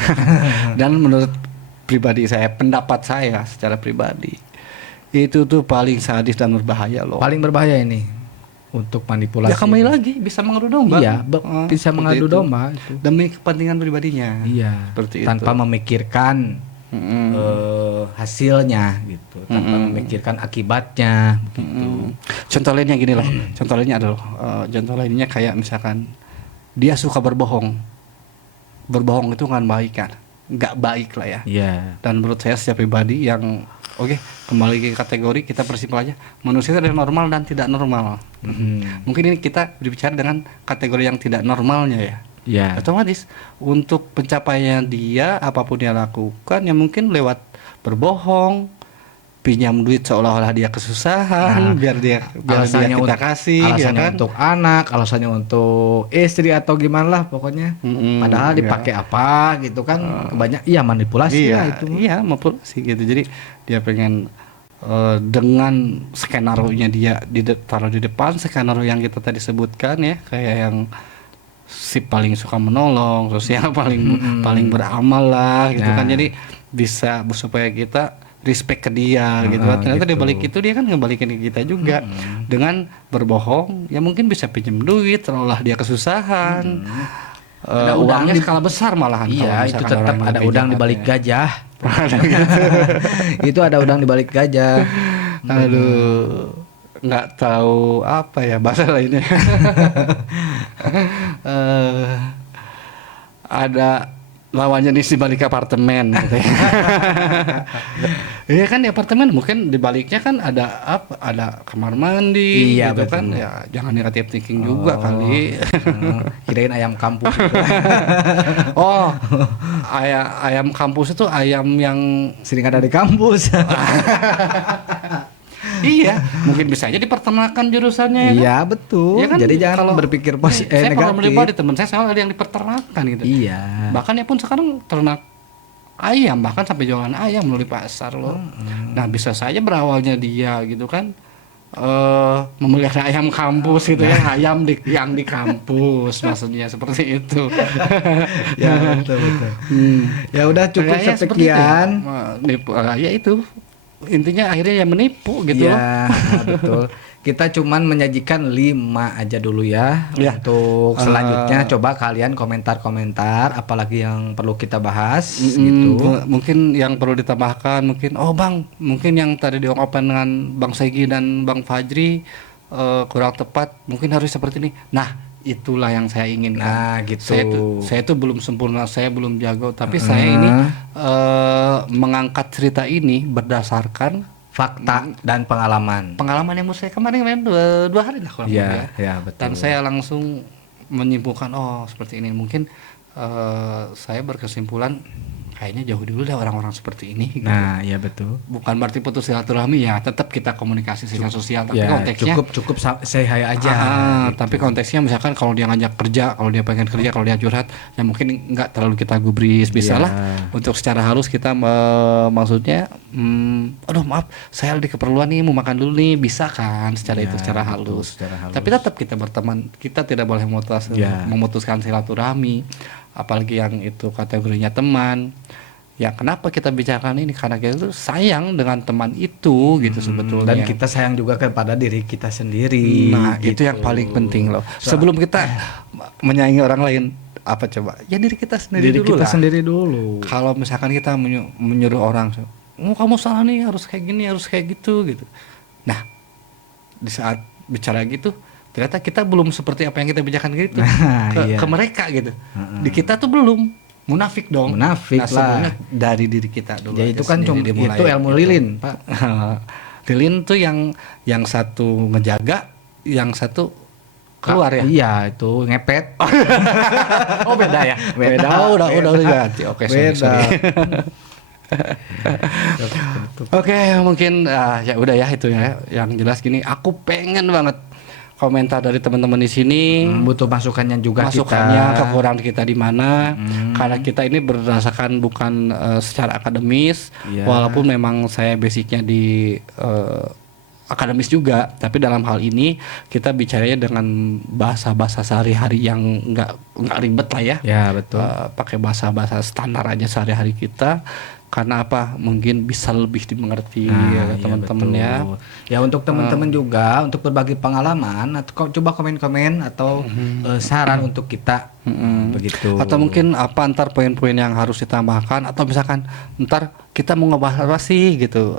Dan menurut pribadi saya, pendapat saya secara pribadi, itu tuh paling sadis dan berbahaya loh. Paling berbahaya ini untuk manipulasi. Ya kembali lagi bisa mengadu domba. Iya, bisa Seperti mengadu itu. domba itu. Demi kepentingan pribadinya. Iya, Seperti tanpa itu. memikirkan hasilnya gitu, tanpa memikirkan akibatnya gitu. Contoh lainnya gini loh. Contoh lainnya adalah contoh lainnya kayak misalkan dia suka berbohong. Berbohong itu kan baik kan. nggak baik lah ya. Iya. Dan menurut saya secara pribadi yang oke, kembali ke kategori kita persimpel aja, manusia itu ada normal dan tidak normal. Mungkin ini kita berbicara dengan kategori yang tidak normalnya ya. Iya. Otomatis untuk pencapaian dia apapun dia lakukan ya mungkin lewat berbohong, pinjam duit seolah-olah dia kesusahan, biar dia Alasannya kita untuk kasih, ya alasannya kan? untuk anak, alasannya untuk istri atau gimana lah pokoknya. Padahal dipakai apa gitu kan, kebanyak iya manipulasi lah itu. Iya, manipulasi gitu. Jadi dia pengen dengan skenario-nya dia taruh di depan, skenario yang kita tadi sebutkan ya, kayak yang si paling suka menolong, terus yang paling beramal lah gitu kan. Jadi bisa supaya kita respect ke dia gitu kan. Ternyata gitu. di balik itu dia kan ngebalikin ke kita juga dengan berbohong. Ya mungkin bisa pinjam duit, seolah dia kesusahan. Ada Uangnya udang skala besar malahan. Iya, kalau itu misalkan tetap orang yang ada lebih udang di jahat balik ya. gajah. Itu ada udang di balik gajah. Aduh, nggak tahu apa ya bahasa lainnya. Ada lawan jenis di balik apartemen gitu ya. Iya kan di apartemen mungkin di baliknya kan ada apa? Ada kamar mandi Iya, gitu betul. kan. Ya jangan negatif thinking juga kali. Kirain ayam kampung. Oh, ayam kampus itu ayam yang Sering ada di kampus. iya, mungkin bisa aja diperternakan jurusannya ya kan? Iya, betul. Ya kan, Jadi jangan kalau berpikir saya kalau negatif. pribadi teman saya selalu ada yang diperternakan gitu. Iya. Bahkan ya pun sekarang ternak ayam, bahkan sampai jualan ayam loh di pasar loh. Nah bisa saja berawalnya dia gitu kan memelihara ayam kampus gitu ya, ayam yang di kampus maksudnya seperti itu. Ya, betul. Ya udah cukup Kayaknya seperti itu ya. sekian. Ya itu intinya akhirnya ya menipu gitu loh. Ya, betul. Kita cuman menyajikan 5 aja dulu ya. Ya. Untuk selanjutnya coba kalian komentar-komentar apalagi yang perlu kita bahas gitu. Mungkin yang perlu ditambahkan mungkin Bang, mungkin yang tadi diungkapkan dengan Bang Segi dan Bang Fajri kurang tepat, mungkin harus seperti ini. Nah, itulah yang saya inginkan. Nah, gitu. Saya itu belum sempurna, saya belum jago, tapi saya ini mengangkat cerita ini berdasarkan Fakta dan pengalaman. pengalaman yang saya kemarin dua hari lah kalau Iya, ya. ya betul. Dan saya langsung menyimpulkan seperti ini. Mungkin saya berkesimpulan kayaknya jauh dulu deh orang-orang seperti ini gitu. Nah, iya betul. Bukan berarti putus silaturahmi ya, tetap kita komunikasi secara sosial, tapi Ya, konteksnya cukup say hi aja. tapi konteksnya misalkan kalau dia ngajak kerja, kalau dia pengen kerja, kalau dia curhat, ya mungkin nggak terlalu kita gubris, bisa Iya. lah untuk secara halus kita maksudnya aduh maaf saya lagi keperluan nih mau makan dulu nih, bisa kan secara Ya, itu secara betul, halus. secara halus. Tapi tetap kita berteman, kita tidak boleh Ya. memutuskan silaturahmi, apalagi yang itu kategorinya teman. Ya kenapa kita bicarakan ini, karena kita tuh sayang dengan teman itu gitu sebetulnya. Dan kita sayang juga kepada diri kita sendiri. Nah, itu gitu. yang paling penting loh. Sebelum kita menyayangi orang lain, apa coba? Ya diri kita sendiri Diri dulu kita lah. sendiri dulu. Kalau misalkan kita menyuruh orang, kamu salah nih, harus kayak gini, harus kayak gitu gitu. Nah, di saat bicara gitu, ternyata kita belum seperti apa yang kita bicarakan gitu Iya. ke mereka gitu. Di kita tuh belum. Munafik dong. Munafik Nah, lah. sebenarnya dari diri kita dulu. Ya aja itu kan sendiri dimulai, itu ilmu gitu. lilin, Pak. Lilin tuh yang satu ngejaga, yang satu keluar ya. Iya, itu ngepet. Oh beda ya. Beda. Udah ganti. Oke, sorry. Beda. Oke, mungkin ya udah ya itu ya. Yang jelas gini, aku pengen banget komentar dari teman-teman di sini. Butuh masukannya juga Masukannya, kita. kekurangan kita di mana? Karena kita ini berdasarkan bukan secara akademis, Iya. walaupun memang saya basicnya di akademis juga, tapi dalam hal ini kita bicaranya dengan bahasa-bahasa sehari-hari yang nggak ribet lah ya. Ya, betul. Pakai bahasa-bahasa standar aja sehari-hari kita. Karena apa? Mungkin bisa lebih dimengerti ya, iya, teman-teman betul. ya. Ya untuk teman-teman juga untuk berbagi pengalaman atau coba komen-komen atau saran untuk kita begitu. Atau mungkin apa ntar poin-poin yang harus ditambahkan, atau misalkan ntar kita mau ngebahas apa sih gitu,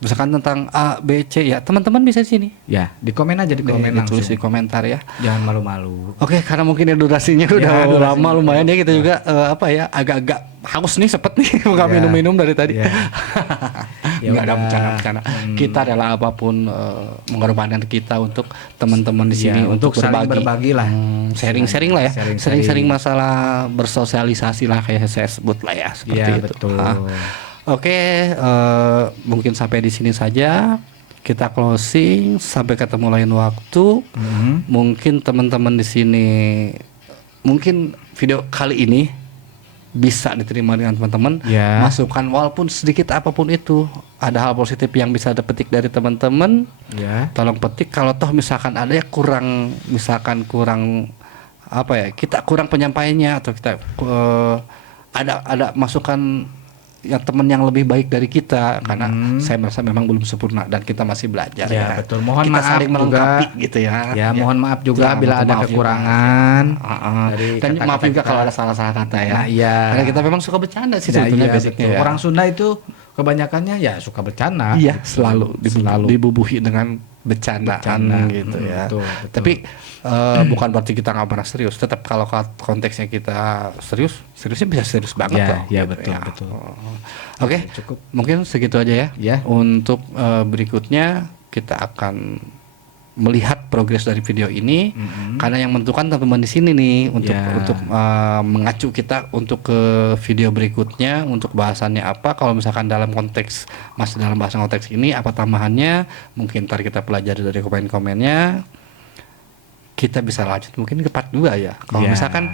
misalkan tentang A, B, C ya, teman-teman bisa di sini. Ya, di komen aja di komen Ditulis langsung. di komentar ya. Jangan malu-malu. Oke, karena mungkin ya durasinya udah durasinya lama lumayan ya, kita udah. juga apa ya, agak-agak haus nih sepet nih nggak Ya. minum-minum dari tadi. Ya. Ya Nggak ada udah. bercanda-bercanda. Kita adalah apapun mengorbankan kita untuk teman-teman di sini Ya, untuk saling berbagi. berbagi lah. Sharing-sharing lah ya. Sharing-sharing. Sering-sering masalah bersosialisasi lah kayak saya sebut lah ya, seperti Iya, itu. betul. Oke, mungkin sampai di sini saja. Kita closing, sampai ketemu lain waktu. Mungkin teman-teman di sini, mungkin video kali ini bisa diterima dengan teman-teman. Ya. Masukan walaupun sedikit apapun itu, ada hal positif yang bisa dipetik dari teman-teman. Ya. Tolong petik. Kalau toh misalkan ada ya kurang, misalkan kurang apa ya, kita kurang penyampaiannya, atau kita ada masukan yang teman yang lebih baik dari kita, karena saya merasa memang belum sempurna dan kita masih belajar Ya, betul. Mohon kita maaf saling juga. melengkapi gitu ya. Ya, mohon maaf juga Ya, bila mohon ada maaf kekurangan. juga. Dari Dan kata-kata maaf juga kita. kalau ada salah-salah kata ya. Nah, iya. Karena kita memang suka bercanda sih Nah, sebetulnya iya, basicnya betul. ya. Orang Sunda itu kebanyakannya ya suka bercanda. Iya, selalu Selalu. dibubuhi dengan bercandaan Bercanda. gitu ya. Betul, betul. Tapi bukan berarti kita nggak pernah serius. Tetap kalau konteksnya kita seriusnya bisa serius banget Ya, loh. ya, gitu betul, ya. betul. Oke, Cukup. mungkin segitu aja ya. Ya. Untuk berikutnya kita akan melihat progres dari video ini, karena yang menentukan teman-teman di sini nih untuk Ya. mengacu kita untuk ke video berikutnya, untuk bahasannya apa. Kalau misalkan dalam konteks masih dalam bahasan konteks ini apa tambahannya, mungkin ntar kita pelajari dari komen-komennya. Kita bisa lanjut mungkin ke part 2 ya. Kalau Ya. misalkan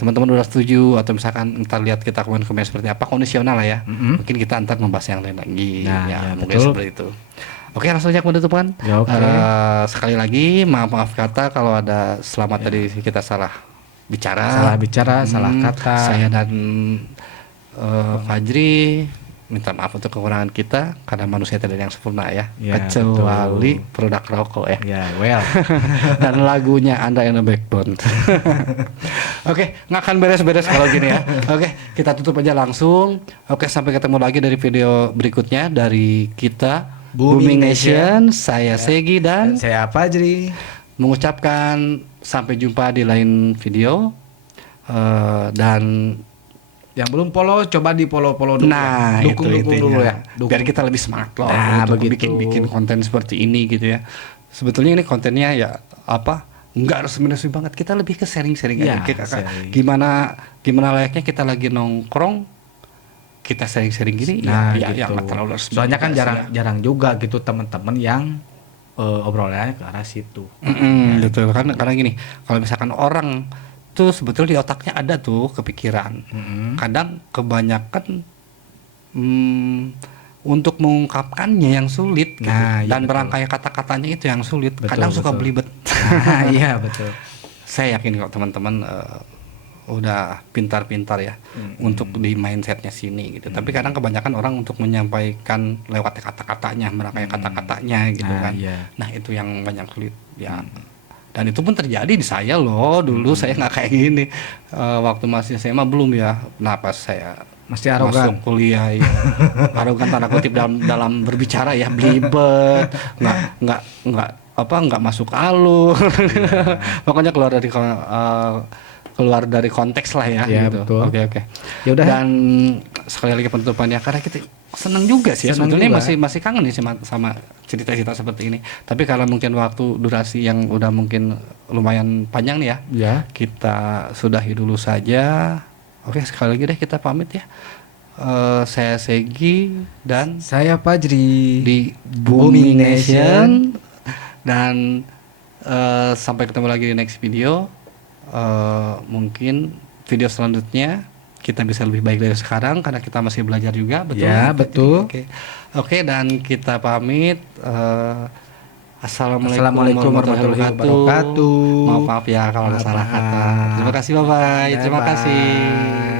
teman-teman udah setuju, atau misalkan ntar lihat kita komen-komen seperti apa, kondisional lah ya. Mungkin kita ntar membahas yang lain lagi. Nah, ya, ya, mungkin betul. seperti itu. Oke, langsung aja penutupan. Ya, oke. Sekali lagi maaf kata kalau ada selamat tadi kita salah bicara. Salah bicara, salah kata. Saya dan Fajri minta maaf untuk kekurangan kita, karena manusia tidak ada yang sempurna ya, Ya, kecuali betul. produk rokok ya. Ya, well. Dan lagunya Anda in the Backbone. Oke, nggak akan beres-beres kalau gini ya. Oke, kita tutup aja langsung. Oke, sampai ketemu lagi dari video berikutnya dari kita Booming Nation. Saya Segi dan Saya Fajri. mengucapkan sampai jumpa di lain video. Dan Yang belum follow coba di follow dulu. nah, ya. Dukung itu dulu intinya. ya. Dukung. Biar kita lebih semangat loh Nah, untuk begitu. bikin konten seperti ini gitu ya. Sebetulnya ini kontennya ya apa? Nggak resmi banget. Kita lebih ke sharing-sharing Ya, aja. Kita, sharing. gimana layaknya kita lagi nongkrong, kita sharing-sharing gini. Nah, ya, gitu. ya nggak terlalu resmi Soalnya kan juga sih ya. jarang juga gitu teman-teman yang obrolannya ke arah situ. Betul, karena gini, kalau misalkan orang tuh sebetulnya di otaknya ada tuh kepikiran. Kadang kebanyakan untuk mengungkapkannya yang sulit gitu. Nah, iya, Dan betul. berangkai kata-katanya itu yang sulit. Betul, Kadang suka betul. belibet. Nah, iya betul. Saya yakin kok teman-teman udah pintar-pintar ya untuk di mindsetnya sini gitu. Tapi kadang kebanyakan orang untuk menyampaikan lewat kata-katanya, merangkai kata-katanya gitu Nah, kan. iya. Nah, itu yang banyak sulit ya. Dan itu pun terjadi di saya loh. Dulu saya nggak kayak gini. Waktu masih SMA belum ya. Nah, pas saya Masih arogan. masuk kuliah ya. Arogan tanda kutip dalam berbicara ya, belibet, nggak masuk alur. Pokoknya keluar dari konteks lah ya, Ya, gitu. betul. Oke. Ya udah. Dan sekali lagi penutupannya, karena kita senang juga sih ya, Senang sebetulnya juga. masih kangen nih sama cerita-cerita seperti ini. Tapi karena mungkin waktu durasi yang udah mungkin lumayan panjang nih ya, Ya. kita sudahi dulu saja. Oke, sekali lagi deh kita pamit ya. Saya Segi dan Saya Fajri di Booming Booming Nation. Dan sampai ketemu lagi di next video. Mungkin video selanjutnya kita bisa lebih baik dari sekarang, karena kita masih belajar juga, betul? Ya, betul. Oke, dan kita pamit. Assalamualaikum warahmatullahi wabarakatuh. Maaf ya kalau ada salah kata. Terima kasih, bye-bye. Terima kasih.